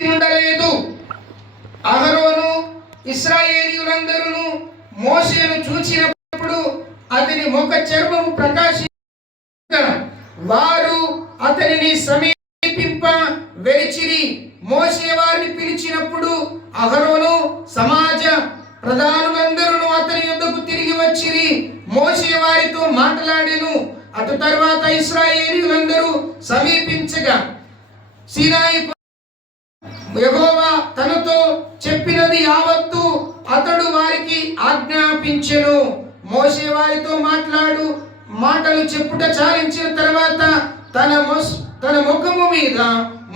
ఉండలేదు. అహరోను ఇశ్రాయేలీయులందరూ మోషేను చూచినప్పుడు అతని ముఖ చర్మము ప్రకాశించగా వారు అతనిని సమీపింప వెలిచిరి. మోషే వారిని పిలిచినప్పుడు అహరోను సమాజ ప్రధానులందరూ అతని యొద్దకు తిరిగి వచ్చిరి. మోషే వారితో మాట్లాడెను. అటు తర్వాత ఇశ్రాయేలీయులందరూ సమీపించగా సీనాయి యెహోవా తనతో చెప్పినది యావత్తు అతడు వారికి ఆజ్ఞాపించెను. మోషే వారితో మాటలు చెప్పుట చాలించిన తర్వాత తన ముఖము మీద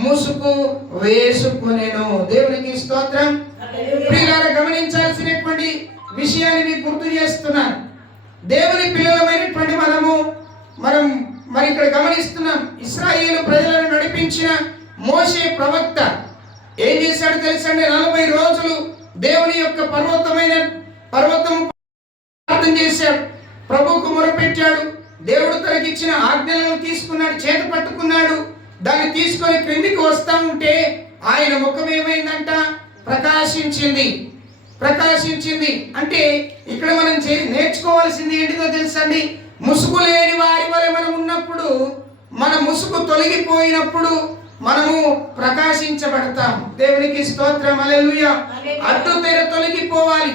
ముసుగు వేసుకునేను. దేవునికి స్తోత్రం. ప్రియులారా, గమనించాల్సినటువంటి విషయాన్ని మీకు గుర్తు చేస్తున్నాను. దేవుని పిల్లలమైనటువంటి మనం మరి ఇక్కడ గమనిస్తున్నాం. ఇశ్రాయేలు ప్రజలను నడిపించిన మోషే ప్రవక్త ఏం చేశాడు తెలుసండి? 40 రోజులు దేవుని యొక్క పర్వతం ప్రార్థన చేశాడు. ప్రభువుకు మొరపెట్టాడు. దేవుడు తనకిచ్చిన ఆజ్ఞలను తీసుకున్నాడు, చేత పట్టుకున్నాడు. దాన్ని తీసుకొని క్రిందికి వస్తా ఉంటే ఆయన ముఖం ఏమైందంట? ప్రకాశించింది. అంటే ఇక్కడ మనం నేర్చుకోవాల్సింది ఏంటిదో తెలుసండి? ముసుగు లేని వారి వలె మనం ఉన్నప్పుడు, మన ముసుగు తొలగిపోయినప్పుడు మనము ప్రకాశించబడతాం. దేవునికి స్తోత్రం. హల్లెలూయా. అడ్డుతెర తొలగిపోవాలి.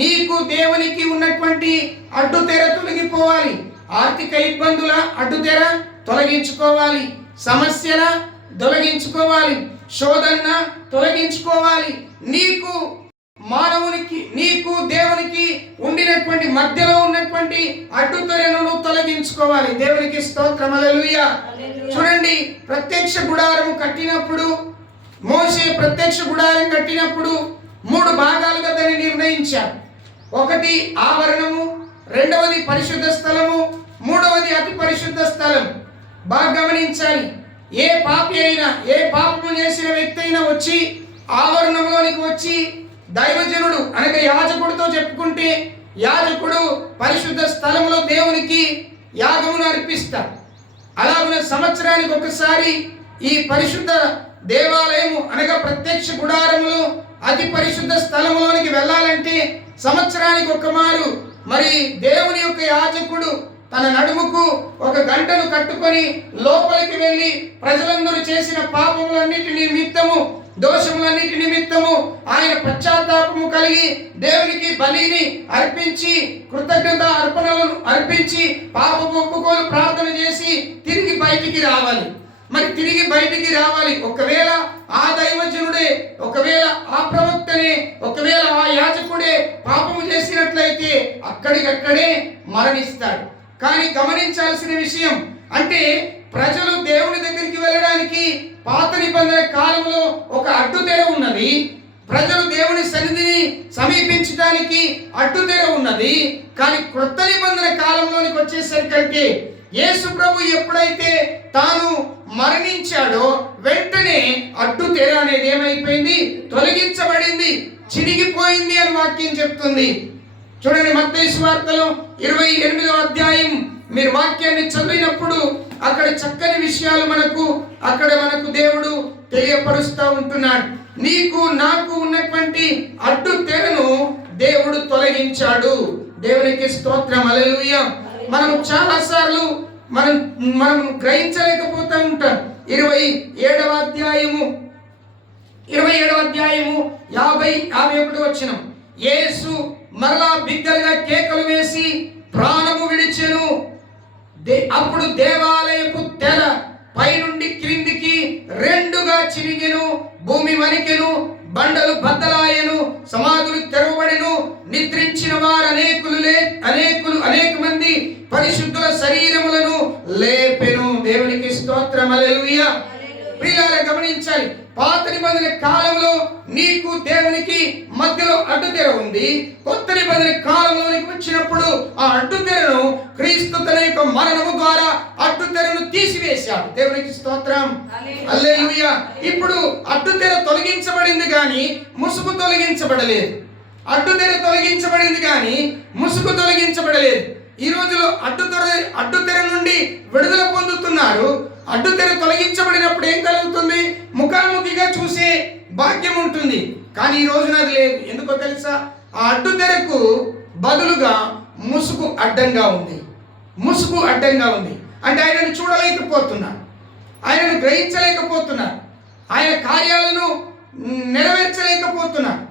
నీకు దేవునికి ఉన్నటువంటి అడ్డుతెర తొలగిపోవాలి. ఆర్థిక ఇబ్బందుల అడ్డుతెర తొలగించుకోవాలి. సమస్యల తొలగించుకోవాలి. శోధన తొలగించుకోవాలి. నీకు దేవునికి ఉండినటువంటి మధ్యలో ఉన్నటువంటి అడ్డుతెరను తొలగించుకోవాలి. దేవునికి స్తోత్రం. హల్లెలూయా. చూడండి, ప్రత్యక్ష గుడారం కట్టినప్పుడు, మోషే ప్రత్యక్ష గుడారం కట్టినప్పుడు 3 భాగాలుగా దాన్ని నిర్ణయించారు. ఒకటి ఆవరణము, రెండవది పరిశుద్ధ స్థలము, మూడవది అతి పరిశుద్ధ స్థలం. బాగా గమనించాలి. ఏ పాపము చేసిన వ్యక్తి అయినా వచ్చి ఆవరణంలోనికి వచ్చి దైవజనుడు అనగా యాజకుడితో చెప్పుకుంటే యాజకుడు పరిశుద్ధ స్థలంలో దేవునికి యాగమును అర్పిస్తాడు. అలాగే సంవత్సరానికి ఒకసారి ఈ పరిశుద్ధ దేవాలయము అనగా ప్రత్యక్ష గుడారములో అతి పరిశుద్ధ స్థలములోనికి వెళ్ళాలంటే సంవత్సరానికి ఒకమారు మరి దేవుని యొక్క యాజకుడు తన నడుముకు ఒక గంటను కట్టుకొని లోపలికి వెళ్ళి ప్రజలందరూ చేసిన పాపములన్నిటి నిమిత్తము, దోషములన్నిటి నిమిత్తము ఆయన పశ్చాత్తాపము కలిగి దేవునికి బలిని అర్పించి, కృతజ్ఞత అర్పణలను అర్పించి, పాపము ఒప్పుకోలు ప్రార్థన చేసి తిరిగి బయటికి రావాలి. తిరిగి బయటికి రావాలి. ఒకవేళ ఆ దైవజనుడే, ఒకవేళ ఆ ప్రవక్తనే, ఒకవేళ ఆ యాజకుడే పాపము చేసినట్లయితే అక్కడికక్కడే మరణిస్తాడు. కానీ గమనించాల్సిన విషయం అంటే ప్రజలు దేవుని దగ్గరికి వెళ్ళడానికి పాత నిబంధన కాలంలో ఒక అడ్డుతెర ఉన్నది. ప్రజలు దేవుని సన్నిధిని సమీపించడానికి అడ్డుతెర ఉన్నది. కానీ క్రొత్త నిబంధన కాలంలోనికి వచ్చేసరికి యేసు ప్రభు ఎప్పుడైతే తాను మరణించాడో వెంటనే అడ్డుతెర అనేది ఏమైపోయింది? తొలగించబడింది, చిరిగిపోయింది అని వాక్యం చెప్తుంది. చూడండి, మత్తయి సువార్తలో 28వ అధ్యాయం మీరు వాక్యాన్ని చదివినప్పుడు అక్కడ చక్కని విషయాలు మనకు దేవుడు తెలియపరుస్తూ ఉంటున్నాడు. నీకు నాకు ఉన్నటువంటి అడ్డు తెరను దేవుడు తొలగించాడు. దేవునికి స్తోత్రం. హల్లెలూయా. మనం చాలా సార్లు మనం గ్రహించలేకపోతూ ఉంటాం. 27వ అధ్యాయము 51 వచనం. యేసు మరలా బిగ్గరగా కేకలు వేసి ప్రాణము విడిచెను. అప్పుడు దేవాలయపు తెర పైనుండి క్రిందికి 2గా చిరిగెను, భూమి వణికెను, బండలు బద్దలాయెను, సమాధులు తెరవబడెను, నిద్రించిన వారు అనేక మంది పరిశుద్ధుల శరీరములను లేపెను. దేవునికి స్తోత్రం. హల్లెలూయా. ప్రియులారా, గమనించాలి. పాత నిబంధన కాలంలో నీకు దేవునికి మధ్యలో అడ్డుతెర ఉంది. కొత్త నిబంధన కాలంలోనికి వచ్చినప్పుడు ఆ అడ్డుతెరను క్రీస్తు తన యొక్క మరణము ద్వారా అడ్డుతెరను తీసివేశాడు. దేవునికి స్తోత్రం. హల్లెలూయా. ఇప్పుడు అడ్డుతెర తొలగించబడింది కానీ ముసుగు తొలగించబడలేదు. అడ్డుతెర తొలగించబడింది కానీ ముసుగు తొలగించబడలేదు. ఈ రోజులో అడ్డుతెర నుండి విడుదల పొందుతున్నారు. అడ్డుతెర తొలగించబడినప్పుడు ఏం కలుగుతుంది? ముఖాముఖిగా చూసే భాగ్యం ఉంటుంది. కానీ ఈ రోజున అది లేదు. ఎందుకో తెలుసా? ఆ అడ్డుతెరకు బదులుగా ముసుగు అడ్డంగా ఉంది. ముసుగు అడ్డంగా ఉంది అంటే ఆయనను చూడలేకపోతున్నారు, ఆయనను గ్రహించలేకపోతున్నారు, ఆయన కార్యాలను నెరవేర్చలేకపోతున్నారు,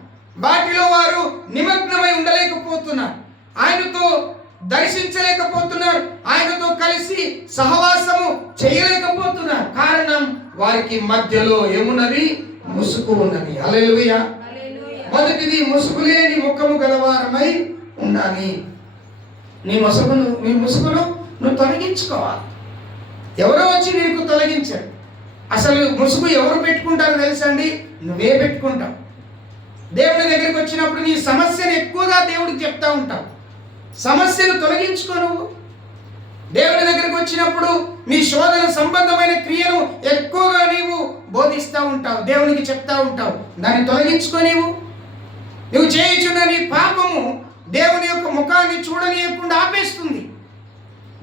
వాటిలో వారు నిమగ్నమై ఉండలేకపోతున్నారు, ఆయనతో దర్శించలేకపోతున్నారు, ఆయనతో కలిసి సహవాసము చేయలేకపోతున్నారు. కారణం వారికి మధ్యలో ఏమున్నది? ముసుగు ఉన్నది. హల్లెలూయా. మొదటిది, ముసుగు లేని ముఖము గలవారమై ఉండాలి. నీ ముసుగును నువ్వు తొలగించుకోవాలి. ఎవరో వచ్చి నీకు తొలగించారు. అసలు ముసుగు ఎవరు పెట్టుకుంటారో తెలుసండి? నువ్వే పెట్టుకుంటావు. దేవుని దగ్గరికి వచ్చినప్పుడు నీ సమస్యను ఎక్కువగా దేవుడికి చెప్తా ఉంటావు. సమస్యను తొలగించుకో. నువ్వు దేవుని దగ్గరికి వచ్చినప్పుడు నీ శోధన సంబంధమైన క్రియను ఎక్కువగా నీవు బోధిస్తూ ఉంటావు, దేవునికి చెప్తా ఉంటావు. దాన్ని తొలగించుకో. నువ్వు చేయుచున్న నీ పాపము దేవుని యొక్క ముఖాన్ని చూడనీయకుండా ఆపేస్తుంది,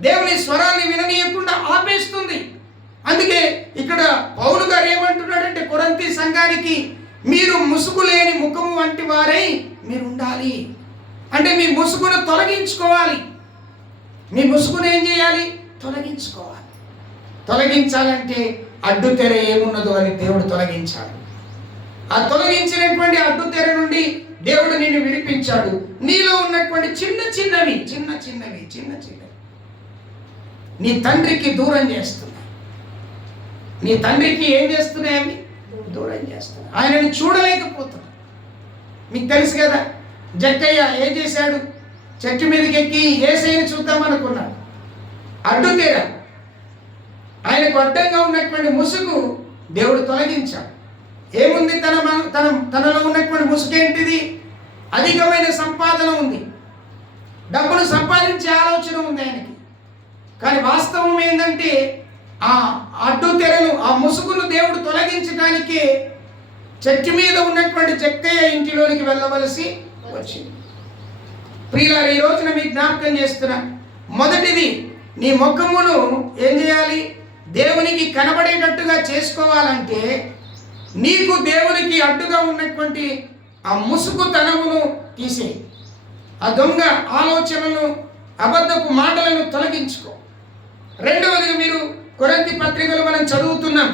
దేవుని స్వరాన్ని విననీయకుండా ఆపేస్తుంది. అందుకే ఇక్కడ పౌలు గారు ఏమంటున్నాడంటే కొరింథీ సంఘానికి, మీరు ముసుగు లేని ముఖము వంటి వారై మీరు ఉండాలి. అంటే మీ ముసుగును తొలగించుకోవాలి. మీ ముసుగును ఏం చేయాలి? తొలగించుకోవాలి. తొలగించాలంటే అడ్డుతెర ఏమున్నదో అని దేవుడు తొలగించాడు. ఆ తొలగించినటువంటి అడ్డుతెర నుండి దేవుడు నిన్ను విడిపించాడు. నీలో ఉన్నటువంటి చిన్న చిన్నవి నీ తండ్రికి దూరం చేస్తున్నాయి. నీ తండ్రికి ఏం చేస్తున్నాయి? అవి దూరం చేస్తున్నాయి. ఆయనని చూడలేకపోతున్నాయి. మీకు తెలుసు కదా, జక్కయ్య ఏం చేశాడు? చెట్టు మీదకి ఎక్కి యేసయ్యని చూద్దామనుకున్నాడు. అడ్డుతెర, ఆయనకు అడ్డంగా ఉన్నటువంటి ముసుగు దేవుడు తొలగించాడు. ఏముంది? తనలో ఉన్నటువంటి ముసుగేంటిది? అధికమైన సంపాదన ఉంది, డబ్బును సంపాదించే ఆలోచన ఉంది ఆయనకి. కానీ వాస్తవం ఏంటంటే ఆ అడ్డుతెరను, ఆ ముసుగును దేవుడు తొలగించడానికి చెట్టు మీద ఉన్నటువంటి జక్కయ్య ఇంటిలోనికి వెళ్ళవలసి వచ్చింది. ప్రియులారా, ఈ రోజున మీకు జ్ఞాపకం చేస్తున్నా, మొదటిది నీ ముఖమును ఏం చేయాలి? దేవునికి కనబడేటట్టుగా చేసుకోవాలంటే నీకు దేవునికి అడ్డుగా ఉన్నటువంటి ఆ ముసుగుతనమును తీసే, ఆ దొంగ ఆలోచనలను, అబద్ధపు మాటలను తొలగించుకో. రెండవదిగా మీరు కొరింథీ పత్రికలు మనం చదువుతున్నాం.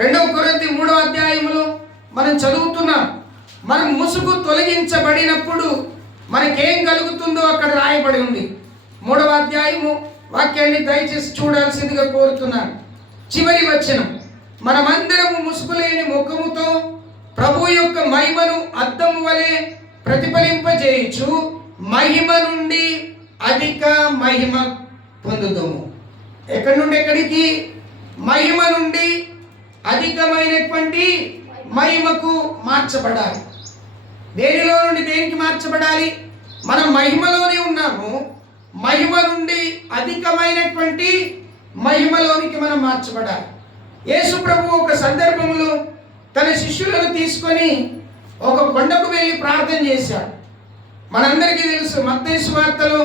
2వ కొరింథీ 3వ అధ్యాయములో మనం చదువుతున్నాం. మనం ముసుగు తొలగించబడినప్పుడు మనకేం కలుగుతుందో అక్కడ రాయబడి ఉంది. 3వ అధ్యాయము వాక్యాన్ని దయచేసి చూడాల్సిందిగా కోరుతున్నాను. చివరి వచనం, మనమందరము ముసుగు లేని ముఖముతో ప్రభు యొక్క మహిమను అద్దము వలె ప్రతిఫలింపజేయుచు మహిమ నుండి అధిక మహిమ పొందుతాము. ఎక్కడి నుండి ఎక్కడికి? మహిమ నుండి అధికమైనటువంటి మహిమకు మార్చబడాలి. దేనిలో నుండి దేనికి మార్చబడాలి? మనం మహిమలోనే ఉన్నాము. మహిమ నుండి అధికమైనటువంటి మహిమలోనికి మనం మార్చబడాలి. యేసు ప్రభు ఒక సందర్భంలో తన శిష్యులను తీసుకొని ఒక కొండకు వెళ్ళి ప్రార్థన చేశాడు. మనందరికీ తెలుసు, మత్తయి సువార్తలో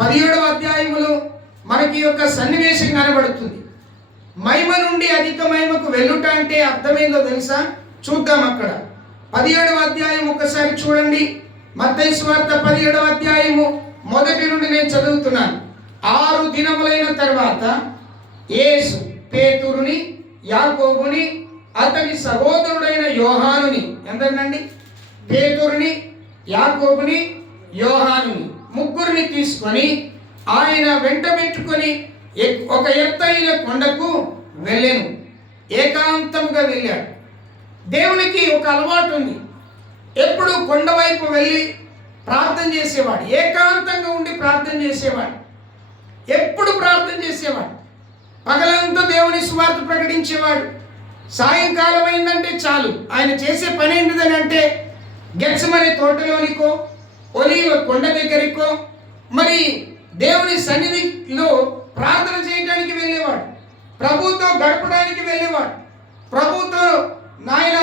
17వ అధ్యాయములో మనకి యొక్క సన్నివేశం కనబడుతుంది. మహిమ నుండి అధిక మహిమకు వెళ్ళుట అంటే అర్థమేందో తెలుసా? చూద్దాం. అక్కడ 17వ అధ్యాయం ఒకసారి చూడండి. మత్తయి సువార్త 17వ అధ్యాయము మొదటి నుండి నేను చదువుతున్నాను. 6 దినములైన తర్వాత యేసు పేతురుని, యాకోబుని, అతని సహోదరుడైన యోహానుని, ఎందరినండి? పేతురుని, యాకోబుని, యోహానుని, ముగ్గురిని తీసుకొని ఆయన వెంట పెట్టుకొని ఒక ఎత్తైన కొండకు వెళ్ళాను. ఏకాంతంగా వెళ్ళాడు. దేవునికి ఒక అలవాటు ఉంది. ఎప్పుడు కొండ వైపు వెళ్ళి ప్రార్థన చేసేవాడు. ఏకాంతంగా ఉండి ప్రార్థన చేసేవాడు. ఎప్పుడు ప్రార్థన చేసేవాడు. పగలంతా దేవుని సువార్త ప్రకటించేవాడు. సాయంకాలం అయిందంటే చాలు, ఆయన చేసే పని ఏంటిదని అంటే గెత్సెమనే తోటలోనికో, ఒలీవ కొండ దగ్గరికో, మరి దేవుని సన్నిధిలో ప్రార్థన చేయడానికి వెళ్ళేవాడు. ప్రభుతో గడపడానికి వెళ్ళేవాడు. ప్రభుతో నాయన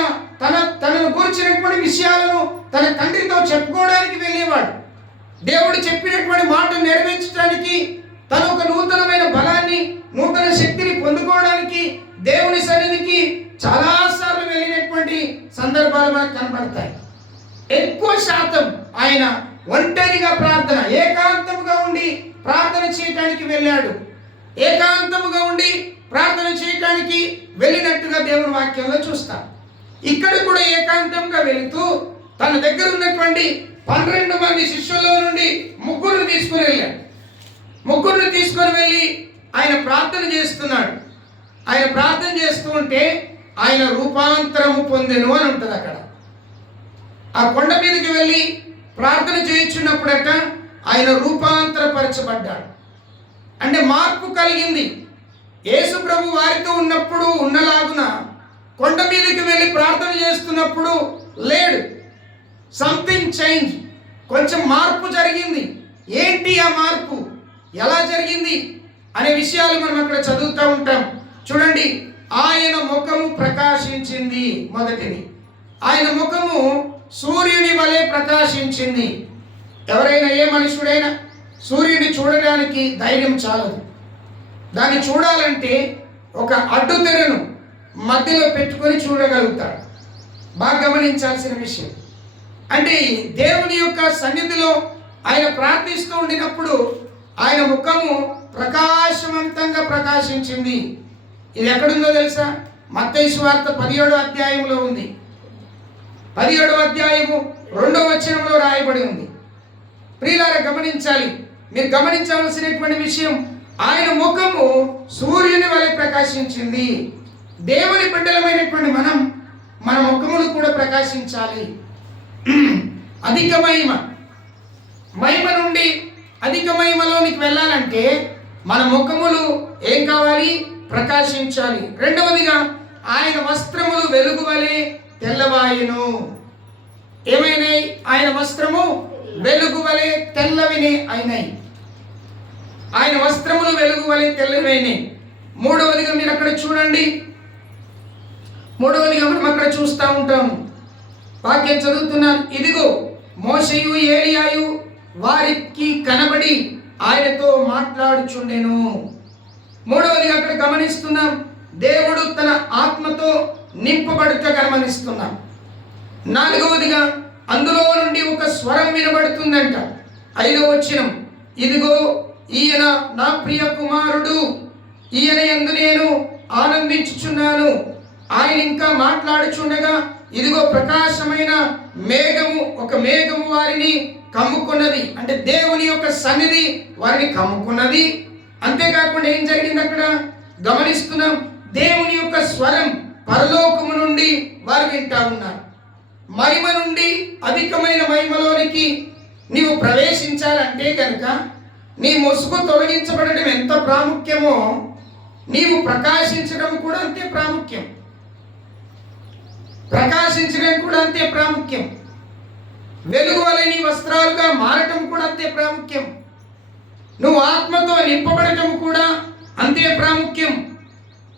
తనను గురించినటువంటి విషయాలను తన తండ్రితో చెప్పుకోవడానికి వెళ్ళేవాడు. దేవుడు చెప్పినటువంటి మాట నెరవేర్చడానికి తను ఒక నూతనమైన బలాన్ని, నూతన శక్తిని పొందుకోవడానికి దేవుని సన్నిధికి చాలాసార్లు వెళ్ళినటువంటి సందర్భాలు మనకు కనబడతాయి. ఎక్కువ శాతం ఆయన ఒంటరిగా ప్రార్థన, ఏకాంతముగా ఉండి ప్రార్థన చేయడానికి వెళ్ళాడు. ఏకాంతముగా ఉండి ప్రార్థన చేయడానికి వెళ్ళినట్టుగా దేవుని వాక్యంలో చూస్తాం. ఇక్కడ కూడా ఏకాంతంగా వెళుతూ తన దగ్గర ఉన్నటువంటి 12 మంది శిష్యుల్లో నుండి ముగ్గురిని తీసుకుని వెళ్ళాడు. ముగ్గురిని తీసుకొని వెళ్ళి ఆయన ప్రార్థన చేస్తున్నాడు. ఆయన ప్రార్థన చేస్తూ ఉంటే ఆయన రూపాంతరము పొందెను అని ఉంటుంది అక్కడ. ఆ కొండ మీదకి వెళ్ళి ప్రార్థన చేయించున్నప్పుడట ఆయన రూపాంతరపరచబడ్డాడు. అంటే మార్పు కలిగింది. యేసు ప్రభు వారితో ఉన్నప్పుడు ఉన్నలాగున కొండ మీదకి వెళ్ళి ప్రార్థన చేస్తున్నప్పుడు లేడు. సంథింగ్ చేంజ్, కొంచెం మార్పు జరిగింది. ఏంటి ఆ మార్పు, ఎలా జరిగింది అనే విషయాలు మనం అక్కడ చదువుతూ ఉంటాం. చూడండి, ఆయన ముఖము ప్రకాశించింది. మొదటిది, ఆయన ముఖము సూర్యుని వలె ప్రకాశించింది. ఎవరైనా, ఏ మనుషుడైనా సూర్యుని చూడడానికి ధైర్యం చాలదు. దాన్ని చూడాలంటే ఒక అడ్డు తెరను మధ్యలో పెట్టుకొని చూడగలుగుతాడు. బాగా గమనించాల్సిన విషయం. అంటే దేవుని యొక్క సన్నిధిలో ఆయన ప్రార్థిస్తూ ఉండినప్పుడు ఆయన ముఖము ప్రకాశవంతంగా ప్రకాశించింది. ఇది ఎక్కడుందో తెలుసా? మత్తయి సువార్త 17వ అధ్యాయంలో ఉంది. 17వ అధ్యాయము 2వ వచనంలో రాయబడి ఉంది. ప్రియులారా గమనించాలి. మీరు గమనించవలసినటువంటి విషయం, ఆయన ముఖము సూర్యుని వలె ప్రకాశించింది. దేవుని బిడ్డలమైనటువంటి మన ముఖములు కూడా ప్రకాశించాలి. అధిక మహిమ నుండి అధిక మహిమలోనికి వెళ్ళాలంటే మన ముఖములు ఏం కావాలి? ప్రకాశించాలి. రెండవదిగా, ఆయన వస్త్రములు వెలుగు వలె తెల్లవాయెను. ఏమైనాయి? ఆయన వస్త్రము వెలుగు వలె తెల్లవిని అయినాయి. ఆయన వస్త్రములు వెలుగు వలె తెల్లవైనాయి. మూడవదిగా మీరు అక్కడ చూడండి. మూడవదిగా మనం అక్కడ చూస్తూ ఉంటాము. వాక్యం చదువుతున్నాను. ఇదిగో మోషేయు ఏలియాయు వారికి కనబడి ఆయనతో మాట్లాడుచుండెను. మూడవదిగా అక్కడ గమనిస్తున్నాం, దేవుడు తన ఆత్మతో నింపబడుట గమనిస్తున్నాం. నాలుగవదిగా, అందులో నుండి ఒక స్వరం వినబడుతుందంట. 5వ వచనం, ఇదిగో ఈయన నా ప్రియ కుమారుడు, ఈయన యందు నేను ఆనందించుచున్నాను. ఆయన ఇంకా మాట్లాడుచుండగా ఇదిగో ప్రకాశమైన మేఘము, ఒక మేఘము వారిని కమ్ముకున్నది. అంటే దేవుని యొక్క సన్నిధి వారిని కమ్ముకున్నది. అంతేకాకుండా ఏం జరిగింది అక్కడ గమనిస్తున్నాం, దేవుని యొక్క స్వరం పరలోకము నుండి వారు వింటా ఉన్నారు. మహిమ నుండి అధికమైన మహిమలోనికి నీవు ప్రవేశించాలంటే కనుక నీ ముసుగు తొలగించబడడం ఎంత ప్రాముఖ్యమో, నీవు ప్రకాశించడం కూడా అంతే ప్రాముఖ్యం. ప్రకాశించడం కూడా అంతే ప్రాముఖ్యం. వెలుగు వలె నీ వస్త్రాలుగా మారటం కూడా అంతే ప్రాముఖ్యం. నువ్వు ఆత్మతో నింపబడటం కూడా అంతే ప్రాముఖ్యం.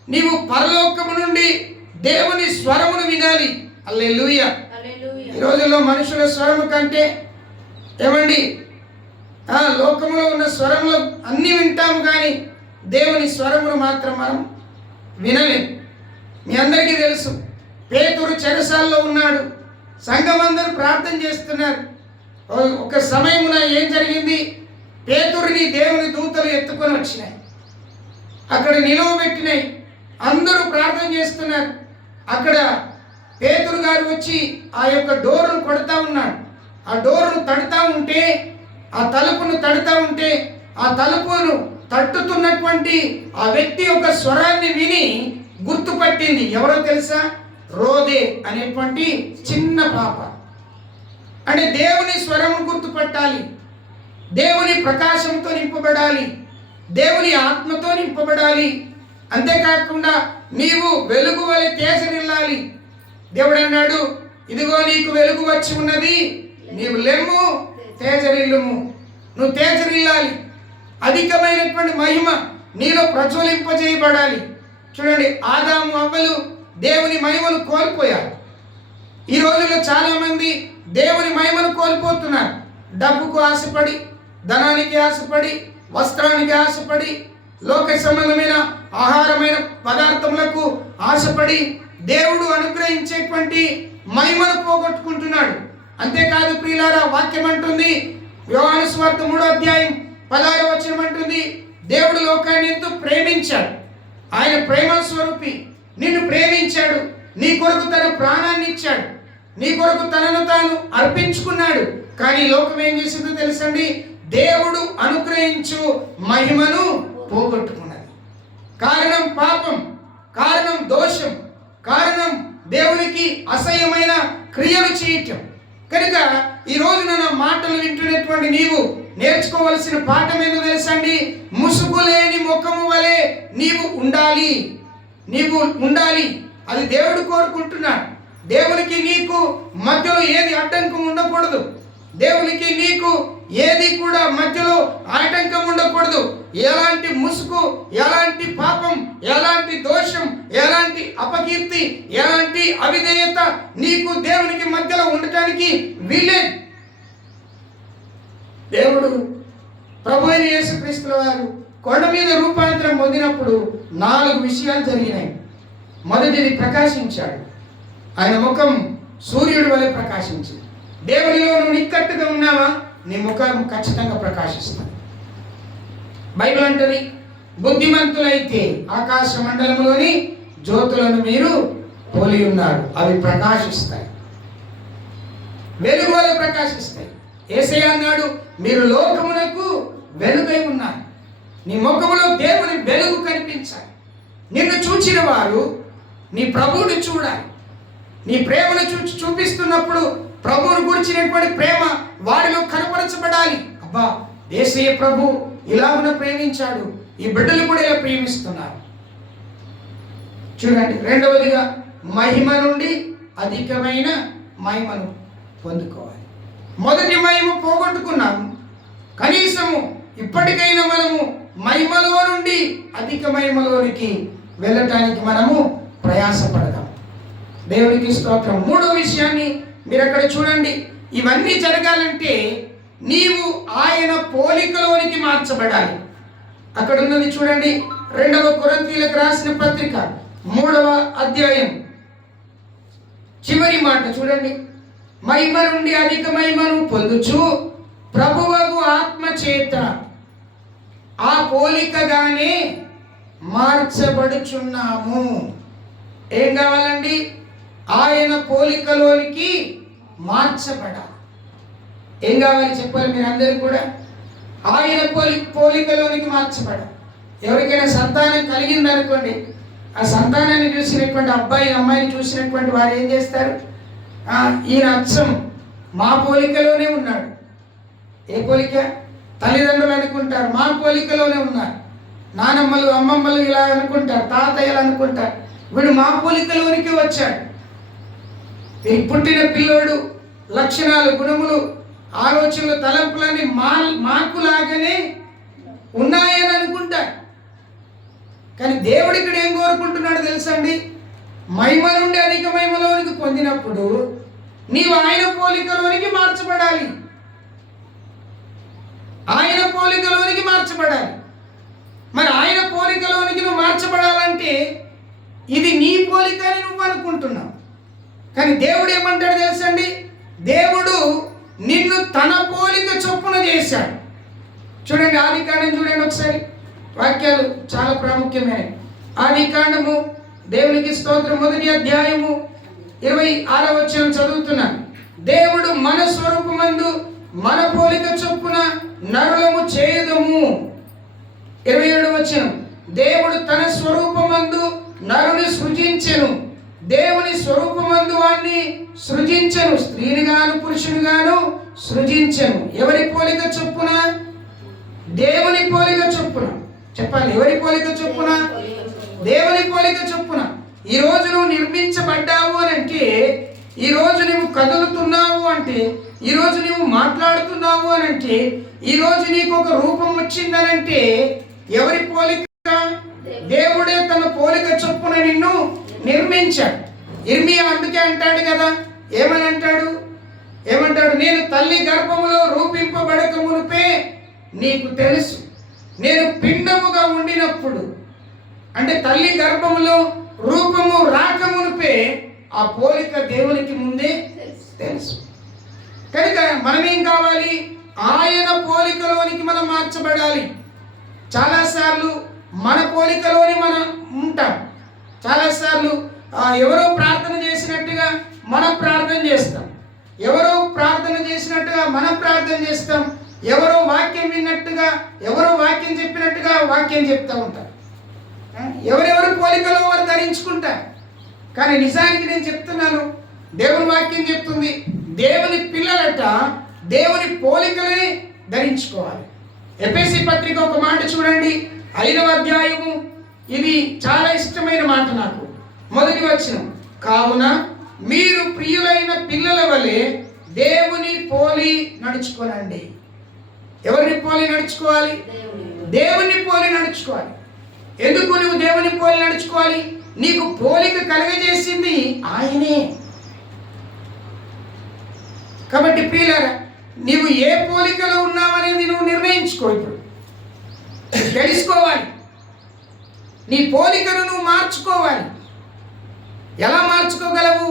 నీవు పరలోకము నుండి దేవుని స్వరమును వినాలి. హల్లెలూయా. ఈ రోజుల్లో మనుషుల స్వరము కంటే ఏమండి లోకములో ఉన్న స్వరములు అన్నీ వింటాము, కానీ దేవుని స్వరమును మాత్రం మనం వినలేము. మీ అందరికీ తెలుసు, పేతురు చెరసాల్లో ఉన్నాడు. సంఘం అందరూ ప్రార్థన చేస్తున్నారు. ఒక సమయమున ఏం జరిగింది? పేతురుని దేవుని దూతలు ఎత్తుకొని వచ్చినాయి, అక్కడ నిలువబెట్టినాయి. అందరూ ప్రార్థన చేస్తున్నారు. అక్కడ పేతురు గారు వచ్చి ఆ యొక్క డోరును కొడతా ఉన్నాడు. ఆ డోరును తడుతూ ఉంటే, ఆ తలుపును తడుతూ ఉంటే, ఆ తలుపును తట్టుతున్నటువంటి ఆ వ్యక్తి యొక్క స్వరాన్ని విని గుర్తుపట్టింది. ఎవరో తెలుసా? రోదే అనేటువంటి చిన్న పాప. అంటే దేవుని స్వరమును గుర్తుపట్టాలి, దేవుని ప్రకాశంతో నింపబడాలి, దేవుని ఆత్మతో నింపబడాలి. అంతేకాకుండా నీవు వెలుగు వలె తేజరిల్లాలి. దేవుడు అన్నాడు, ఇదిగో నీకు వెలుగు వచ్చి ఉన్నది, నీవు లెమ్ము తేజరిల్లుము. నువ్వు తేజరిల్లాలి. అధికమైనటువంటి మహిమ నీలో ప్రజ్వలింపజేయబడాలి. చూడండి, ఆదాము అవ్వలు దేవుని మహిమను కోల్పోయారు. ఈ రోజుల్లో చాలామంది దేవుని మహిమను కోల్పోతున్నారు. డబ్బుకు ఆశపడి, ధనానికి ఆశపడి, వస్త్రానికి ఆశపడి, లోక సంబంధమైన ఆహారమైన పదార్థములకు ఆశపడి దేవుడు అనుగ్రహించేటువంటి మహిమను పోగొట్టుకుంటున్నాడు. అంతేకాదు ప్రియులారా, వాక్యం అంటుంది, యోహాను సువార్త 3వ అధ్యాయం 16వ వచనం అంటుంది, దేవుడు లోకాన్ని ఎంతో ప్రేమించాడు, ఆయన ప్రేమ స్వరూపి, నిన్ను ప్రేమించాడు, నీ కొరకు తన ప్రాణాన్ని ఇచ్చాడు, నీ కొరకు తనను తాను అర్పించుకున్నాడు. కానీ లోకం ఏం చేసిందో తెలుసండి, దేవుడు అనుగ్రహించు మహిమను పోగొట్టుకున్నది. కారణం పాపం, కారణం దోషం, కారణం దేవునికి అసహ్యమైన క్రియలు చేయటం. కనుక ఈ రోజున నా మాటలు వింటున్నటువంటి నీవు నేర్చుకోవలసిన పాఠం ఏంటో తెలుసండి, ముసుగు లేని ముఖము వలె నీవు ఉండాలి. అది దేవుడు కోరుకుంటున్నాడు. దేవునికి నీకు మధ్యలో ఏది అడ్డంకం ఉండకూడదు. దేవునికి నీకు ఏది కూడా మధ్యలో ఆటంకం ఉండకూడదు. ఎలాంటి ముసుగు, ఎలాంటి పాపం, ఎలాంటి దోషం, ఎలాంటి అపకీర్తి, ఎలాంటి అవిధేయత నీకు దేవునికి మధ్యలో ఉండటానికి వీల్లేదు. దేవుడు ప్రభు అయిన యేసుక్రీస్తుల వారు కొండ మీద రూపాంతరం పొందినప్పుడు 4 విషయాలు జరిగినాయి. మొదటిది, ప్రకాశించాడు. ఆయన ముఖం సూర్యుడి వలె ప్రకాశించింది. దేవునిలో నువ్వు నిక్కట్టుగా ఉన్నావా, నీ ముఖం ఖచ్చితంగా ప్రకాశిస్తుంది. బైబిల్ అంటది, బుద్ధిమంతులైతే ఆకాశ మండలంలోని జ్యోతులను మీరు పోలి ఉన్నారు, అవి ప్రకాశిస్తాయి, వెలుగు వలె ప్రకాశిస్తాయి. యేసయ్య అన్నాడు, మీరు లోకమునకు వెలుగై ఉన్నారు. నీ ముఖములో దేవుని వెలుగు కనిపించాలి. నిన్ను చూచిన వారు నీ ప్రభువుని చూడాలి. నీ ప్రేమను చూపిస్తున్నప్పుడు ప్రభువును గురించినటువంటి ప్రేమ వారిలో కనపరచబడాలి. అబ్బా, యేసయ్య ప్రభు ఇలాగున ప్రేమించాడు, ఈ బిడ్డలు కూడా ఇలా ప్రేమిస్తున్నారు. చూడండి, రెండవదిగా మహిమ నుండి అధికమైన మహిమను పొందుకోవాలి. మొదటి మహిమ పోగొట్టుకున్నాము, కనీసము ఇప్పటికైనా మనము మహిమలో నుండి అధిక మహిమలోనికి వెళ్ళటానికి మనము ప్రయాసపడదాం. దేవునికి స్తోత్రం. 3వ విషయాన్ని మీరు అక్కడ చూడండి, ఇవన్నీ జరగాలంటే నీవు ఆయన పోలికలోనికి మార్చబడాలి. అక్కడ ఉన్నది చూడండి, 2వ కొరింథీయులకు రాసిన పత్రిక 3వ అధ్యాయం చివరి మాట చూడండి, మహిమ నుండి అధిక మహిమను పొందుచు ప్రభువగు ఆత్మ చేత ఆ పోలికగానే మార్చబడుచున్నాము. ఏం కావాలండి? ఆయన పోలికలోనికి మార్చబడాలి. ఏం కావాలి చెప్పాలి మీరు అందరూ కూడా? ఆయన పోలికలోనికి మార్చబడాలి. ఎవరికైనా సంతానం కలిగింది అనుకోండి, ఆ సంతానాన్ని చూసినటువంటి అబ్బాయి అమ్మాయిని చూసినటువంటి వారు ఏం చేస్తారు? ఈయన అచ్చం మా పోలికలోనే ఉన్నాడు. ఏ పోలిక? తల్లిదండ్రులు అనుకుంటారు మా పోలికలోనే ఉన్నారు, నానమ్మలు అమ్మమ్మలు ఇలా అనుకుంటారు, తాతయ్యలు అనుకుంటారు, వీడు మా పోలికలోనికి వచ్చాడు. ఈ పుట్టిన పిల్లోడు లక్షణాలు, గుణములు, ఆలోచనలు, తలంపులన్నీ మాకులాగానే ఉన్నాయని అనుకుంటాడు. కానీ దేవుడు ఇక్కడ ఏం కోరుకుంటున్నాడు తెలుసండి? మహిమ నుండి అధిక మహిమలోనికి పొందినప్పుడు నీవు ఆయన పోలికలోనికి మార్చబడాలి. ఆయన పోలికలోనికి మార్చబడాలి. మరి ఆయన పోలికలోనికి నువ్వు మార్చబడాలంటే ఇది నీ పోలిక అని నువ్వు అనుకుంటున్నావు. కానీ దేవుడు ఏమంటాడు తెలుసండి? దేవుడు నిన్ను తన పోలిక చొప్పున చేశాడు. చూడండి, ఆదికాండం చూడండి ఒకసారి, వాక్యాలు చాలా ప్రాముఖ్యమైనవి. ఆదికాండము దేవునికి స్తోత్రం 1వ అధ్యాయము 26వ వచనం చదువుతున్నాను. దేవుడు మన స్వరూపమందు మన పోలిక చొప్పున నరులము చేయదము. 27వ వచనం, దేవుడు తన స్వరూపమందు నరుని సృజించెను, దేవుని స్వరూపమందు వాణ్ణి సృజించెను, స్త్రీనిగాను పురుషునిగాను సృజించెను. ఎవరి పోలిక చొప్పున? దేవుని పోలిక చొప్పున. చెప్పాలి, ఎవరి పోలిక చొప్పున? దేవుని పోలిక చొప్పున. ఈరోజు నువ్వు నిర్మించబడ్డావు అని అంటే, ఈరోజు నువ్వు కదులుతున్నావు అంటే, ఈరోజు నువ్వు మాట్లాడుతున్నావు అని అంటే, ఈరోజు నీకు ఒక రూపం వచ్చిందనంటే ఎవరి పోలిక? దేవుడే తన పోలిక చొప్పున నిన్ను నిర్మించాడు. ఇర్మియా అందుకే అంటాడు కదా, ఏమని అంటాడు? నేను తల్లి గర్భములో రూపింపబడక మునుపే నీకు తెలుసు, నేను పిండముగా ఉండినప్పుడు, అంటే తల్లి గర్భములో రూపము రాకమునిపే ఆ పోలిక దేవునికి ముందే తెలుసు. కనుక మనమేం కావాలి? ఆయన పోలికలోనికి మనం మార్చబడాలి. చాలాసార్లు మన పోలికలోని మనం ఉంటాం. చాలాసార్లు ఎవరో ప్రార్థన చేసినట్టుగా మనం ప్రార్థన చేస్తాం, ఎవరో ప్రార్థన చేసినట్టుగా మనం ప్రార్థన చేస్తాం, ఎవరో వాక్యం విన్నట్టుగా, ఎవరో వాక్యం చెప్పినట్టుగా వాక్యం చెప్తూ ఉంటారు. ఎవరెవరు పోలికలో వారు ధరించుకుంటారు. కానీ నిజానికి నేను చెప్తున్నాను, దేవుని వాక్యం చెప్తుంది, దేవుని పిల్లలట దేవుని పోలికలని ధరించుకోవాలి. ఎఫెసీ పత్రిక ఒక మాట చూడండి, 5వ అధ్యాయము. ఇది చాలా ఇష్టమైన మాట నాకు. మొదటి వచనం, కావున మీరు ప్రియులైన పిల్లల వలె దేవుని పోలి నడుచుకోనండి. ఎవరిని పోలి నడుచుకోవాలి? దేవుని పోలి నడుచుకోవాలి. ఎందుకు నువ్వు దేవుని పోలి నడుచుకోవాలి? నీకు పోలిక కలుగజేసింది ఆయనే. కాబట్టి ప్రియులారా, నీవు ఏ పోలికలో ఉన్నావనేది నువ్వు నిర్ణయించుకో. ఇప్పుడు తెలుసుకోవాలి, నీ పోలికను నువ్వు మార్చుకోవాలి. ఎలా మార్చుకోగలవు?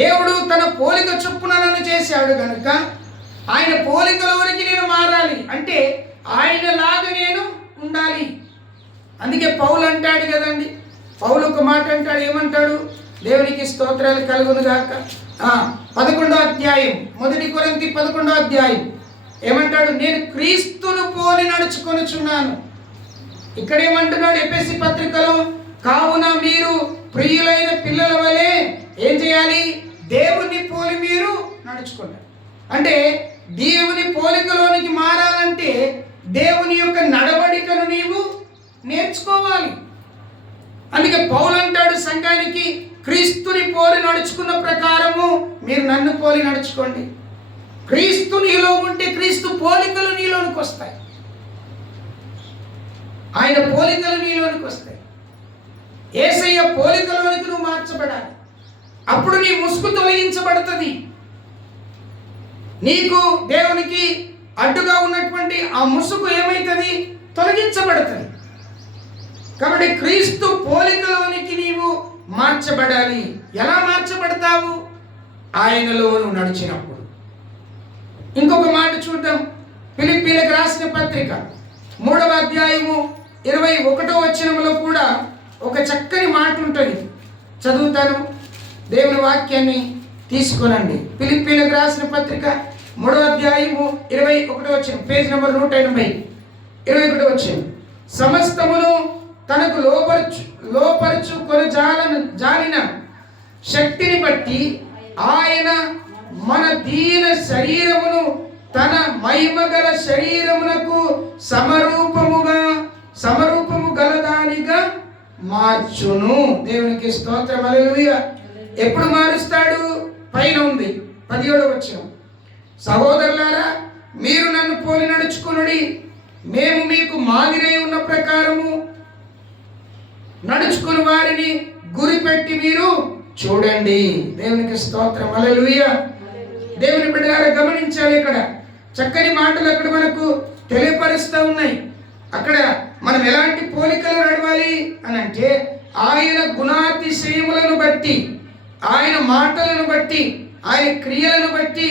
దేవుడు తన పోలిక చొప్పున నన్ను చేశాడు కనుక ఆయన పోలికలోనికి నేను మారాలి. అంటే ఆయనలాగా నేను ఉండాలి. అందుకే పౌలు అంటాడు కదండి, పౌలు ఒక మాట అంటాడు, ఏమంటాడు? దేవునికి స్తోత్రాలు కలుగును గాక. 11వ అధ్యాయం, 1 కొరింథీ 11వ అధ్యాయం ఏమంటాడు? నేను క్రీస్తును పోలి నడుచుకొనుచున్నాను. ఇక్కడ ఏమంటున్నాడు ఎఫెసీ పత్రికలో? కావున మీరు ప్రియులైన పిల్లల వలె ఏం చేయాలి? దేవుని పోలి మీరు నడుచుకున్నారు. అంటే దేవుని పోలికలోనికి మారాలంటే దేవుని యొక్క నడవడికను నీవు నేర్చుకోవాలి. అందుకే పౌలు అంటాడు సంఘానికి, క్రీస్తుని పోలి నడుచుకున్న ప్రకారము మీరు నన్ను పోలి నడుచుకోండి. క్రీస్తు నీలో ఉంటే క్రీస్తు పోలికలు నీలోనికి వస్తాయి, ఆయన పోలికలు నీలోనికి వస్తాయి. యేసయ్య పోలికలోనికి నువ్వు మార్చబడాలి. అప్పుడు నీ ముసుగు తొలగించబడుతుంది. నీకు దేవునికి అడ్డుగా ఉన్నటువంటి ఆ ముసుగు ఏమైతుంది? తొలగించబడుతుంది. కాబట్టి క్రీస్తు పోలికలోనికి నీవు మార్చబడాలి. ఎలా మార్చబడతావు? ఆయనలో నువ్వు నడిచినప్పుడు. ఇంకొక మాట చూద్దాం. ఫిలిప్పీలకు రాసిన పత్రిక 3వ అధ్యాయము 21వ వచనంలో కూడా ఒక చక్కని మాట ఉంటుంది. చదువుతాను, దేవుని వాక్యాన్ని తీసుకొనండి. ఫిలిప్పీలకు రాసిన పత్రిక 3వ అధ్యాయము 21వ వచనం, పేజ్ నెంబర్ 180, 21వ వచనం. సమస్తమును తనకు లోపరుచు జాలిన శక్తిని బట్టి ఆయన మన దీన శరీరమును తన మహిమగల శరీరమునకు సమరూపము గలదానిగా మార్చును. దేవునికి స్తోత్రం, హల్లెలూయా. ఎప్పుడు మారుస్తాడు? పైన ఉంది 17వ వచనం. సహోదరులారా, మీరు నన్ను పోలి నడుచుకొనుడి, మేము మీకు మాదిరై ఉన్న ప్రకారము నడుచుకుని వారిని గురిపెట్టి మీరు చూడండి. దేవునికి స్తోత్రం, హల్లెలూయా. దేవుని బిడ్డలారా గమనించాలి, ఇక్కడ చక్కని మాటలు అక్కడ మనకు తెలియపరుస్తూ ఉన్నాయి. అక్కడ మనం ఎలాంటి పోలికలు నడవాలి అని అంటే, ఆయన గుణాతిశయములను బట్టి, ఆయన మాటలను బట్టి, ఆయన క్రియలను బట్టి,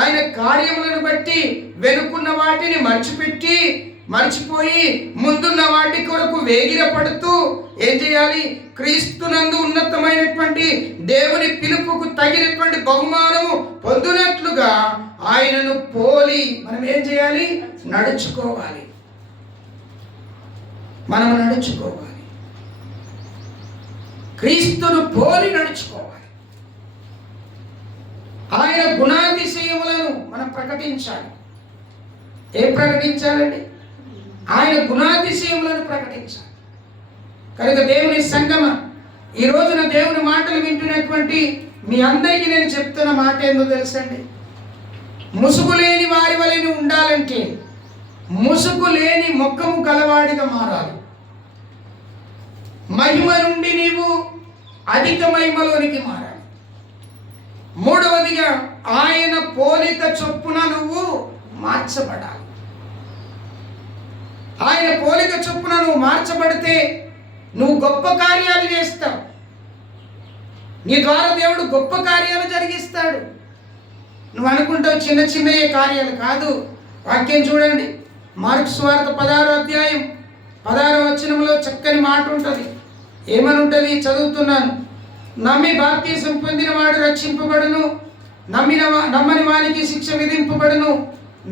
ఆయన కార్యములను బట్టి వెనుకున్న వాటిని మర్చిపోయి ముందున్న వాటి కొరకు వేగిరపడుతూ ఏం చేయాలి? క్రీస్తునందు ఉన్నతమైనటువంటి దేవుని పిలుపుకు తగినటువంటి బహుమానము పొందునట్లుగా ఆయనను పోలి మనం ఏం చేయాలి? నడుచుకోవాలి. మనం నడుచుకోవాలి, క్రీస్తును పోలి నడుచుకోవాలి. ఆయన గుణాతిశయములను మనం ప్రకటించాలి. ఏం ప్రకటించాలండి? ఆయన గుణాతిశయములను ప్రకటించాలి. కనుక దేవుని సంగమ, ఈ రోజున దేవుని మాటలు వింటున్నటువంటి మీ అందరికీ నేను చెప్తున్న మాట ఏందో తెలుసండి? ముసుగు లేని వారి వలె నువ్వు ఉండాలంటే ముసుగు లేని ముఖము గలవాడిగా మారాలి. మహిమ నుండి నీవు అధిక మహిమలోనికి మారాలి. మూడవదిగా ఆయన పోలిక చొప్పున నువ్వు మార్చబడాలి. ఆయన పోలిక చొప్పున నువ్వు మార్చబడితే నువ్వు గొప్ప కార్యాలు చేస్తావు. నీ ద్వారా దేవుడు గొప్ప కార్యాలు జరిగిస్తాడు. నువ్వు అనుకుంటావు చిన్న చిన్నయే కార్యాలు కాదు. వాక్యం చూడండి, మార్కు సువార్త 16వ అధ్యాయం 16వ వచనంలో చక్కని మాట ఉంటుంది. ఏమని ఉంటుంది? చదువుతున్నాను. నమ్మి బాప్తిసం పొందిన వాడు రక్షింపబడును, నమ్మని వారికి శిక్ష విధింపబడును,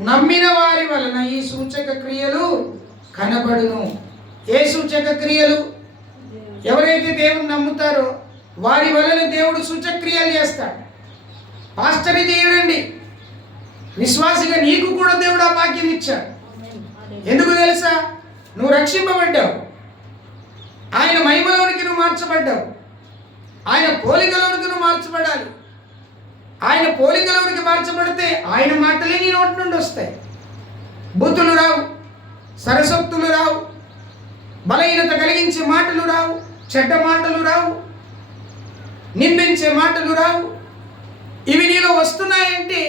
నమ్మిన వారి వలన ఈ సూచక క్రియలు కనబడును. ఏ సూచక క్రియలు? ఎవరైతే దేవుని నమ్ముతారో వారి వలన దేవుడు సూచక క్రియలు చేస్తాడు. పాస్టర్ చేయడండి, విశ్వాసిగా నీకు కూడా దేవుడు ఆ భాగ్యం ఇచ్చాడు. ఎందుకు తెలుసా? నువ్వు రక్షింపబడ్డావు, ఆయన మహిమలోనికి నువ్వు మార్చబడ్డావు, ఆయన పోలికలోనికి నువ్వు మార్చబడాలి. ఆయన పోలికలోనికి మార్చబడితే ఆయన మాటలే నీ నోటి నుండి వస్తాయి. బూతులు రావు, సరసోక్తులు రావు, బలహీనత కలిగించే మాటలు రావు, చెడ్డ మాటలు రావు, నిందించే మాటలు రావు. ఇవి నీలో వస్తున్నాయంటే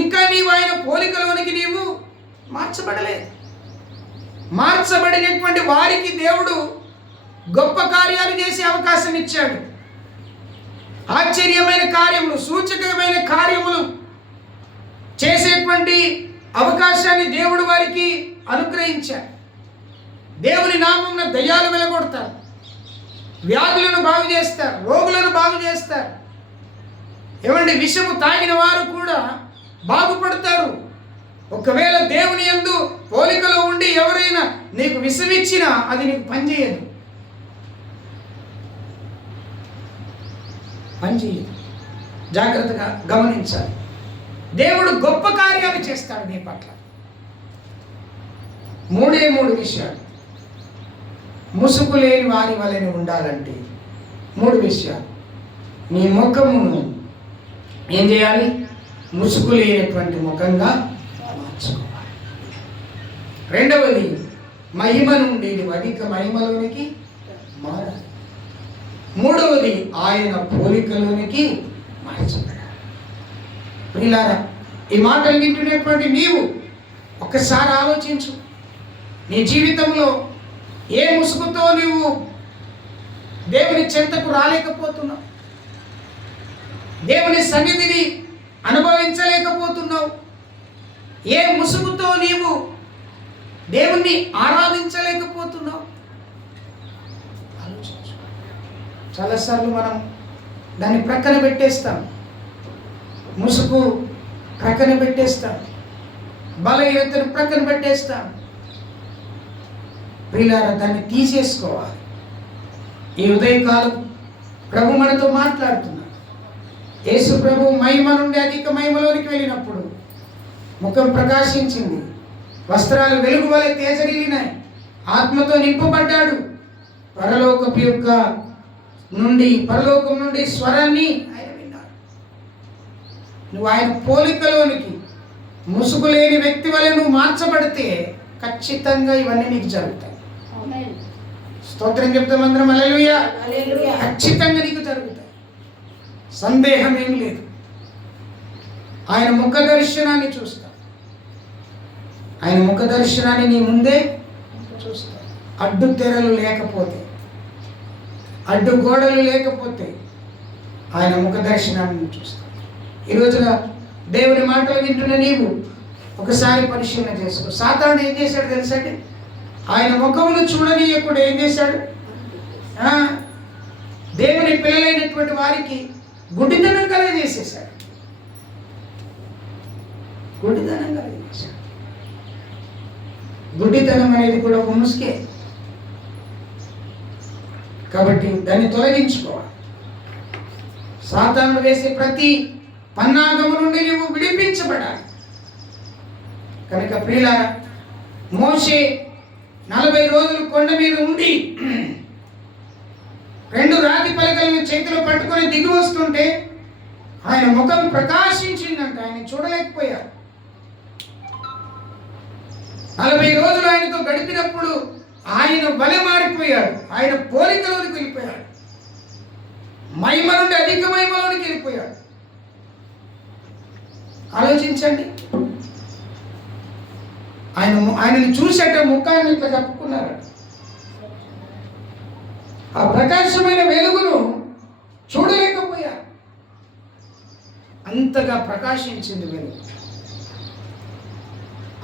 ఇంకా నీవు ఆయన పోలికలోనికి నీవు మార్చబడలేదు. మార్చబడినటువంటి వారికి దేవుడు గొప్ప కార్యాలు చేసే అవకాశం ఇచ్చాడు. ఆశ్చర్యమైన కార్యములు, సూచకమైన కార్యములు చేసేటువంటి అవకాశాన్ని దేవుడు వారికి అనుగ్రహించాడు. దేవుని నామమున దయ్యాలు వెలగొడతారు, వ్యాధులను బాగు చేస్తారు, రోగులను బాగు చేస్తారు. ఏమండి, విషము తాగిన వారు కూడా బాగుపడతారు. ఒకవేళ దేవుని యందు పోలికలో ఉండి ఎవరైనా నీకు విషమిచ్చినా అది నీకు పనిచేయదు. జాగ్రత్తగా గమనించాలి. దేవుడు గొప్ప కార్యాలు చేస్తాడు నీ పట్ల. మూడు విషయాలు. ముసుగు లేని వారి వలె ఉండాలంటే 3 విషయాలు. నీ ముఖమును ఏం చేయాలి? ముసుగు లేనటువంటి ముఖంగా మార్చుకోవాలి. రెండవది, మహిమ నుండి అధిక మహిమలోనికి మారాలి. మూడవది, ఆయన పోలికలోనికి మార్చబడాలి. ప్రియులారా, ఈ మాటలు వింటున్నటువంటి నీవు ఒక్కసారి ఆలోచించు. నీ జీవితంలో ఏ ముసుగుతో నీవు దేవుని చెంతకు రాలేకపోతున్నావు, దేవుని సన్నిధిని అనుభవించలేకపోతున్నావు, ఏ ముసుగుతో నీవు దేవుణ్ణి ఆరాధించలేకపోతున్నావు. ఆలోచించు. చాలాసార్లు మనం దాన్ని ప్రక్కన పెట్టేస్తాం, ముసుగు ప్రక్కన పెట్టేస్తాం, బలహీనతను ప్రక్కన పెట్టేస్తాం. ప్రియులారా, దాన్ని తీసేసుకోవాలి. ఈ ఉదయకాలం ప్రభు మనతో మాట్లాడుతున్నాడు. యేసు ప్రభు మహిమ నుండి అధిక మహిమలోనికి వెళ్ళినప్పుడు ముఖం ప్రకాశించింది, వస్త్రాలు వెలుగు వలె తేజరిల్లినాయి, ఆత్మతో నింపబడ్డాడు. పరలోకం నుండి స్వరాన్ని ఆయన విన్నాడు. నువ్వు ఆయన పోలికలోనికి ముసుగు లేని వ్యక్తి వలె నువ్వు మార్చబడితే ఖచ్చితంగా ఇవన్నీ నీకు జరుగుతాయి. స్తోత్రం చెప్తాం అందరం. హల్లెలూయా. ఖచ్చితంగా నీకు జరుగుతాయి, సందేహం ఏం లేదు. ఆయన ముఖ దర్శనాన్ని చూస్తా, ఆయన ముఖ దర్శనాన్ని నీ ముందే చూస్తా. అడ్డు తెరలు లేకపోతే, అడ్డు గోడలు లేకపోతే ఆయన ముఖ దర్శనాన్ని చూస్తా. ఈ రోజున దేవుని మాటలు వింటున్న నీవు ఒకసారి పరిశీలన చేసుకో. సాతానుడు ఏం చేశాడు తెలుసండి? ఆయన ముఖమును చూడనీయకుండా ఏం చేశాడు? దేవుని పిల్లలైనటువంటి వారికి గుడ్డితనం కలగజేసేశాడు. గుడ్డితనం కలగజేశాడు. గుడ్డితనం అనేది కూడా ఒక ముసుగే. కాబట్టి దాన్ని తొలగించుకోవాలి. సాతానుడు వేసే ప్రతి పన్నాగము నుండి నువ్వు విడిపించబడాలి. కనుక ప్రియులారా, మోషే 40 రోజులు కొండ మీద ఉండి 2 రాతి పలకలను చేతిలో పట్టుకొని దిగి వస్తుంటే ఆయన ముఖం ప్రకాశించిందంట. ఆయన చూడలేకపోయారు. 40 రోజులు ఆయనతో గడిపినప్పుడు ఆయన బలి మారిపోయాడు. ఆయన పోలికలోనికి వెళ్ళిపోయాడు. మహిమ నుండి అధిక మహిమలోనికి వెళ్ళిపోయాడు. ఆలోచించండి. ఆయనని చూసేట ముఖాన్ని ఇట్లా కప్పుకున్నారట. ఆ ప్రకాశమైన వెలుగును చూడలేకపోయారు. అంతగా ప్రకాశించింది వెలుగు.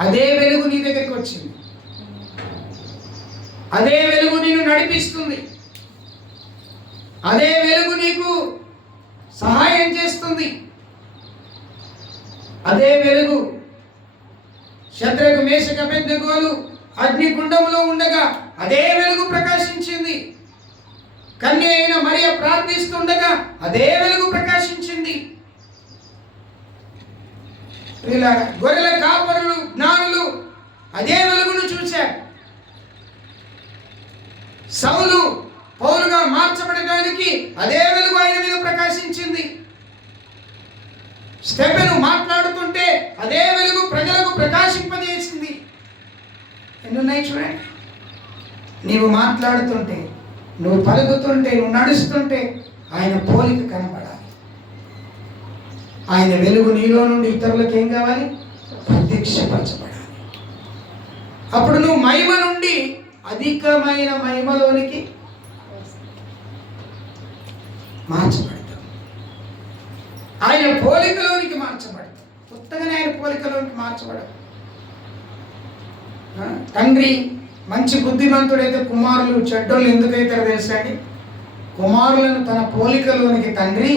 అదే వెలుగు నీ దగ్గరికి వచ్చింది. అదే వెలుగు నిన్ను నడిపిస్తుంది. అదే వెలుగు నీకు సహాయం చేస్తుంది. అదే వెలుగు శద్రకు మేషక అబేద్నెగోలు అగ్నిగుండములో ఉండగా అదే వెలుగు ప్రకాశించింది. కన్య అయిన మరియ ప్రార్థిస్తుండగా అదే వెలుగు ప్రకాశించింది. గొర్రెల కాపరులు జ్ఞానులు అదే వెలుగును చూశారు. సౌలు పౌలుగా మార్చబడడానికి అదే వెలుగు ఆయన మీద ప్రకాశించింది. స్టెఫెను మాట్లాడుతుంటే అదే వెలుగు ప్రజలకు ప్రకాశింపజేసింది. ఎన్నున్నాయి చూడండి. నీవు మాట్లాడుతుంటే, నువ్వు పలుకుతుంటే, నువ్వు నడుస్తుంటే ఆయన పోలిక కనపడాలి. ఆయన వెలుగు నీలో నుండి ఇతరులకు ఏం కావాలి? ప్రత్యక్షపరచబడాలి. అప్పుడు నువ్వు మహిమ నుండి అధికమైన మహిమలోనికి మార్చబడతావు. ఆయన పోలికలోనికి మార్చబడతావు. కొత్తగానే ఆయన పోలికలోనికి మార్చబడవు. తండ్రి మంచి బుద్ధిమంతుడైతే కుమారులు చెడ్డోళ్ళు ఎందుకైతారో తెలుసా అండి? కుమారులను తన పోలికలోనికి తండ్రి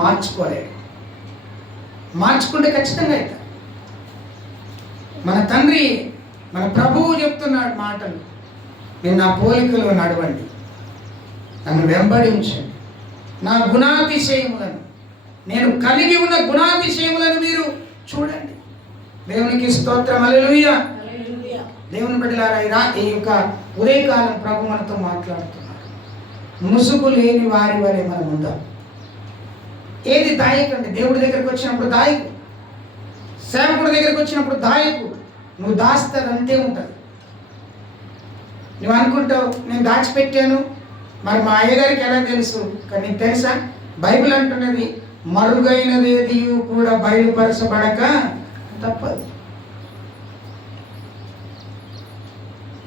మార్చుకోలేడు. మార్చుకుంటే ఖచ్చితంగా అవుతారు. మన తండ్రి, మన ప్రభువు చెప్తున్నాడు మాటలు, నేను నా పోలికలో నడవండి, నన్ను వెంబడించండి, నా గుణాతిశయములను, నేను కలిగి ఉన్న గుణాతిశయములను మీరు చూడండి. దేవునికి స్తోత్రం. హల్లెలూయా. దేవుని బిడ్డలారా, ఈ యొక్క ఉదయకాలం ప్రభు మనతో మాట్లాడుతున్నాడు. ముసుగు లేని వారి వలె మనం ఉందాం. ఏది దాయకండి. దేవుడి దగ్గరికి వచ్చినప్పుడు దాయకు, సేవకుడి దగ్గరికి వచ్చినప్పుడు దాయకు. నువ్వు దాస్తే అంతే ఉంటుంది. నువ్వు అనుకుంటావు నేను దాచిపెట్టాను, మరి మా అయ్యగారికి ఎలా తెలుసు? కానీ నీకు తెలుసా? బైబిల్ అంటున్నది, మరుగైనదేది కూడా బయలుపరచబడక తప్పదు.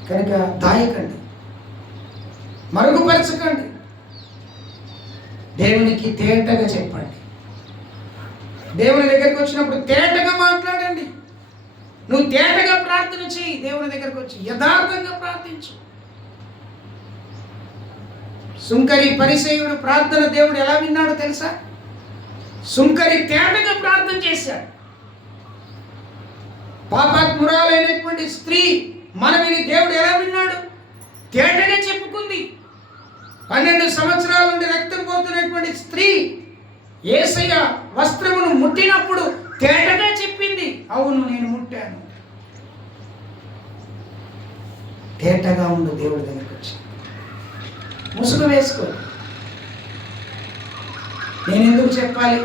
కనుక దాయకండి, మరుగుపరచకండి. దేవునికి తేటగా చెప్పండి. దేవుని దగ్గరికి వచ్చినప్పుడు తేటగా మాట్లాడండి. నువ్వు తేటగా ప్రార్థన చేయి. దేవుని దగ్గరికి వచ్చి యథార్థంగా ప్రార్థించు. సుంకరి పరిసయ్యుడు ప్రార్థన దేవుడు ఎలా విన్నాడో తెలుసా? సుంకరి తేటగా ప్రార్థన చేశాడు. పాపాత్మురాలైనటువంటి స్త్రీ మనవిని దేవుడు ఎలా విన్నాడు? తేటగా చెప్పుకుంది. 12 సంవత్సరాల నుండి రక్తం పోతున్నటువంటి స్త్రీ యేసయ్య వస్త్రమును ముట్టినప్పుడు తేటగా చెప్పింది, అవును నేను ముట్టాను. తేటగా ఉండు. దేవుడి దగ్గరికి వచ్చి ముసుగు వేసుకో. నేను ఎందుకు చెప్పాలి?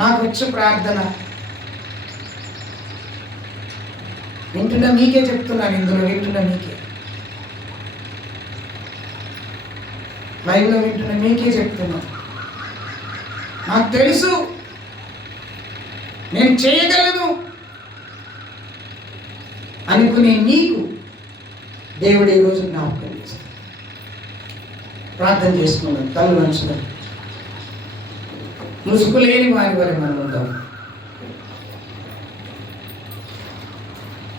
నాకు వచ్చే ప్రార్థన వింటున్నా మీకే చెప్తున్నాను. ఇందులో వింటున్నా మీకే, లైవ్లో వింటున్నా మీకే చెప్తున్నా. నాకు తెలుసు నేను చేయగలను అనుకునే నీకు దేవుడు ఈరోజు జ్ఞాపకం చేస్తాడు. ప్రార్థన చేసుకున్నాను. తల్లి మనుషులు ముసుగు లేని వారి వల్ల మనం ఉంటాం.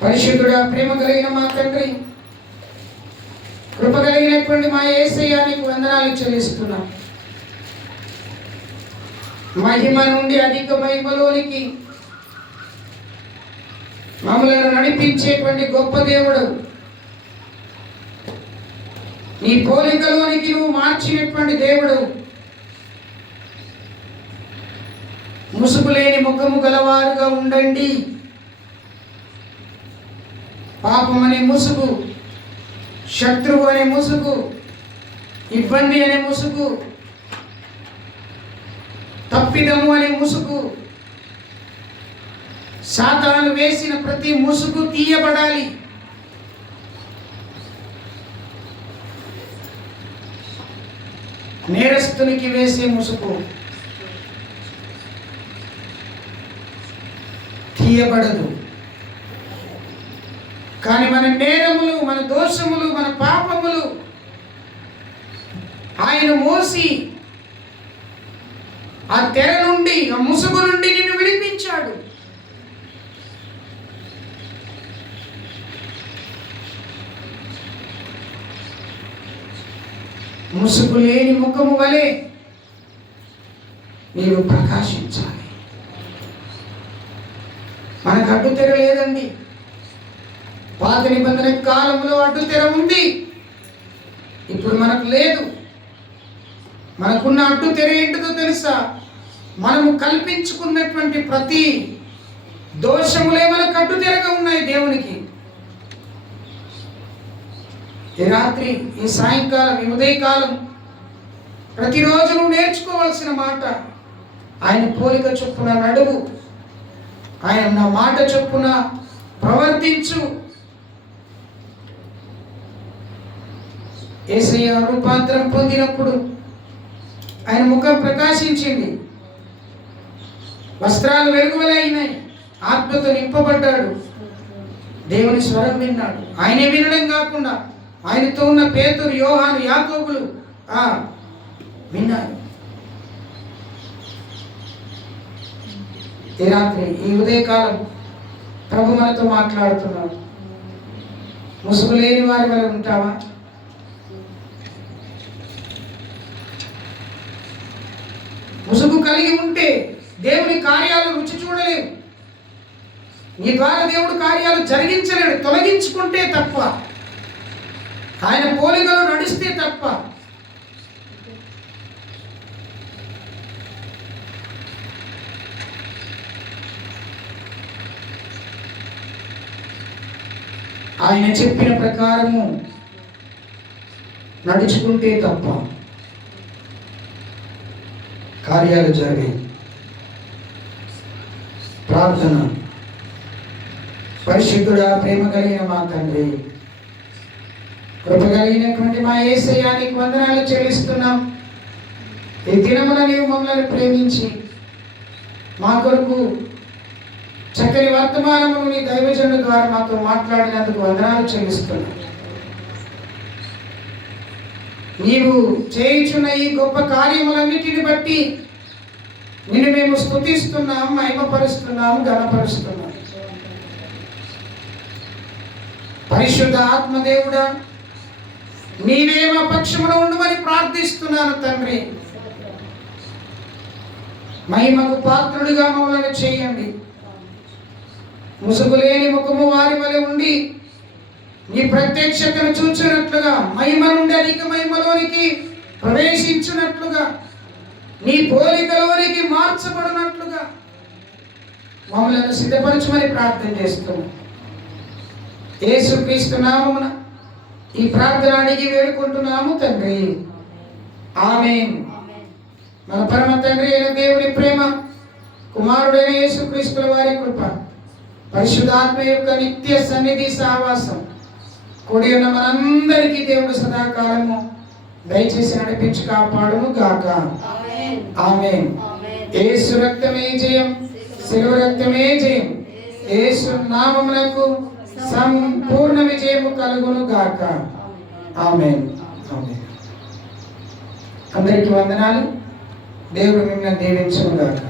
పరిశుద్ధుడా, ప్రేమ కలిగిన మా తండ్రి, కృప కలిగినటువంటి మా యేసయ్య, నీకు వందనాలు చెల్లిస్తున్నాం. మహిమ నుండి అధిక మహిమలోనికి మమ్మలను నడిపించేటువంటి గొప్ప దేవుడు, నీ పోలికలోనికి నువ్వు మార్చినటువంటి దేవుడు, ముసుగు లేని ముఖము గలవారుగా ఉండండి. పాపం అనే ముసుగు, శత్రువు అనే ముసుగు, ఇబ్బంది అనే ముసుగు, తప్పిదము అనే ముసుగు, సాతాను వేసిన ప్రతి ముసుగు తీయబడాలి. నేరస్తునికి వేసే ముసుగు తీయబడదు. కానీ మన నేరములు, మన దోషములు, మన పాపములు ఆయన మోసి ఆ తెర నుండి, ఆ ముసుగు నుండి నిన్ను విడిపించాడు. ముసుగు లేని ముఖము వలె నీవు ప్రకాశించాలి. మనకు అడ్డుతెర లేదండి. పాత నిబంధన కాలంలో అడ్డుతెర ఉంది, ఇప్పుడు మనకు లేదు. మనకున్న అడ్డుతెర ఏంటిదో తెలుసా? మనము కల్పించుకున్నటువంటి ప్రతి దోషములే మనకు అడ్డుతెరగా ఉన్నాయి దేవునికి. ఈ రాత్రి, ఈ సాయంకాలం, ఈ ఉదయకాలం ప్రతిరోజు నువ్వు నేర్చుకోవాల్సిన మాట, ఆయన పోలిక చొప్పున నడువు, ఆయన నా మాట చొప్పున ప్రవర్తించు. యేసయ్య రూపాంతరం పొందినప్పుడు ఆయన ముఖం ప్రకాశించింది, వస్త్రాలు వెలుగువలే అయినాయి, ఆత్మతో నింపబడ్డాడు, దేవుని స్వరం విన్నాడు. ఆయనే వినడం కాకుండా ఆయనతో ఉన్న పేతురు, యోహాను, యాకోబులు విన్నారు. ఈ రాత్రి, ఈ ఉదయకాలం ప్రభు మనతో మాట్లాడుతున్నాడు. ముసుగు లేని వారి వల్ల ఉంటావా? ముసుగు కలిగి ఉంటే దేవుని కార్యాలు రుచి చూడలేవు. నీ ద్వారా దేవుడు కార్యాలు జరిగించలేడు. తొలగించుకుంటే తప్ప, ఆయన పోలికలు నడిస్తే తప్ప. ఆయన చెప్పిన ప్రకారము నడుచుకుంటే తప్ప కార్యాలు జరిగాయి. ప్రార్థన. పరిశుద్ధుడా, ప్రేమ కలిగిన మా తండ్రి, కృప కలిగినటువంటి మా యేసయ్య, నీకు వందనాలు చెల్లిస్తున్నాం. ఈ దినమున నీవు మమ్మల్ని ప్రేమించి మా కొరకు చక్కని వర్తమానము నీ దైవజనుల ద్వారా మాతో మాట్లాడినందుకు వందనాలు చెల్లిస్తున్నాం. నీవు చేయుచున్న ఈ గొప్ప కార్యములన్నిటిని బట్టి నిన్ను మేము స్తుతిస్తున్నాం, మహిమపరుస్తున్నాం, ఘనపరుస్తున్నాం. పరిశుద్ధ ఆత్మదేవుడా, నీవే మా పక్షమున ఉండమని ప్రార్థిస్తున్నాను తండ్రి. మహిమకు పాత్రుడిగా మమ్మల్ని చేయండి. ముసుగులేని ముఖము వారి వలె ఉండి నీ ప్రత్యక్షతను చూచినట్లుగా, మహిమ నుండి అధిక మహిమలోనికి ప్రవేశించినట్లుగా, నీ పోలికలోనికి మార్చబడినట్లుగా మమ్మల్ని సిద్ధపరచమని ప్రార్థన చేస్తున్నాం. యేసుక్రీస్తు నామమున ఈ ప్రార్థన అడిగి వేడుకుంటున్నాము తండ్రి. ఆమేన్. మన పరమ తండ్రి అయిన దేవుని ప్రేమ, కుమారుడైన యేసుక్రీస్తుల వారి కృప, పరిశుద్ధాత్మ యొక్క నిత్య సన్నిధి సహవాసం కూడి ఉన్న మనందరికీ దేవుడు సదాకాలము దయచేసి నడిపించి కాపాడును గాక. ఆమేన్. యేసు రక్తమే జయం, శిలువ రక్తమే జయం. యేసు నామమునకు సంపూర్ణ విజయము కలుగును గాక. ఆమేన్. ఆమేన్. అందరికీ వందనాలు. దేవుడు మిమ్మల్ని దీవించును గాక.